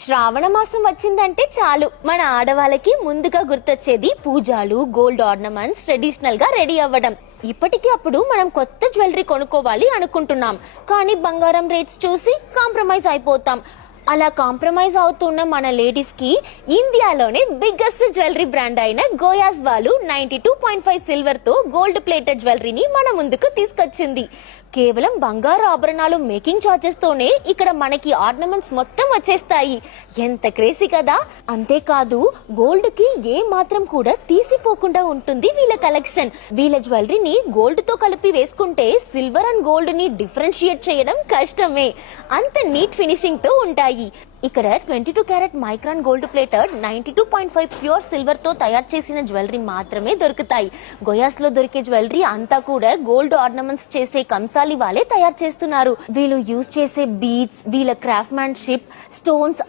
శ్రావణ మాసం వచ్చిందంటే చాలు మన ఆడవాళ్ళకి ముందుగా గుర్తొచ్చేది పూజలు, గోల్డ్ ఆర్నమెంట్స్, ట్రెడిషనల్ గా రెడీ అవ్వడం. ఇప్పటికీ అప్పుడు మనం కొత్త జ్యువెలరీ కొనుక్కోవాలి అనుకుంటున్నాం, కానీ బంగారం రేట్స్ చూసి కాంప్రమైజ్ అయిపోతాం. అలా కాంప్రమైజ్ అవుతున్న మన లేడీస్ కి ఇండియాలోనే బిగ్గెస్ట్ జ్యువెలరీ బ్రాండ్ అయిన గోయాస్ వాళ్ళు 92.5 సిల్వర్ తో గోల్డ్ ప్లేటెడ్ జ్యువెలరీని మన ముందుకు తీసుకొచ్చింది. కేవలం బంగారు ఆభరణాలు మేకింగ్ చార్జెస్ తోనే ఇక్కడ మనకి ఆర్నమెంట్స్ మొత్తం వచ్చేస్తాయి. ఎంత క్రేజీ కదా. అంతేకాదు గోల్డ్ కి ఏ మాత్రం కూడా తీసిపోకుండా ఉంటుంది వీళ్ళ కలెక్షన్. వీళ్ళ జ్యువెలరీని గోల్డ్ తో కలిపి వేసుకుంటే సిల్వర్ అండ్ గోల్డ్ ని డిఫరెన్షియేట్ చేయడం కష్టమే. అంత నీట్ ఫినిషింగ్ తో ఉంటాయి. ఇక్కడ 22 carrot micron gold plated 92.5 pure silver తో తయారు చేసిన జ్యువెలరీ మాత్రమే దొరుకుతాయి. గోయాస్ లో దొరికే జ్యువెలరీ అంతా కూడా గోల్డ్ ఆర్నమెంట్స్ చేసే కంసాలి వాళ్ళే తయారు చేస్తున్నారు. వీళ్ళు యూజ్ చేసే బీడ్స్, వీళ్ళ క్రాఫ్ట్‌మ్యాన్‌షిప్, స్టోన్స్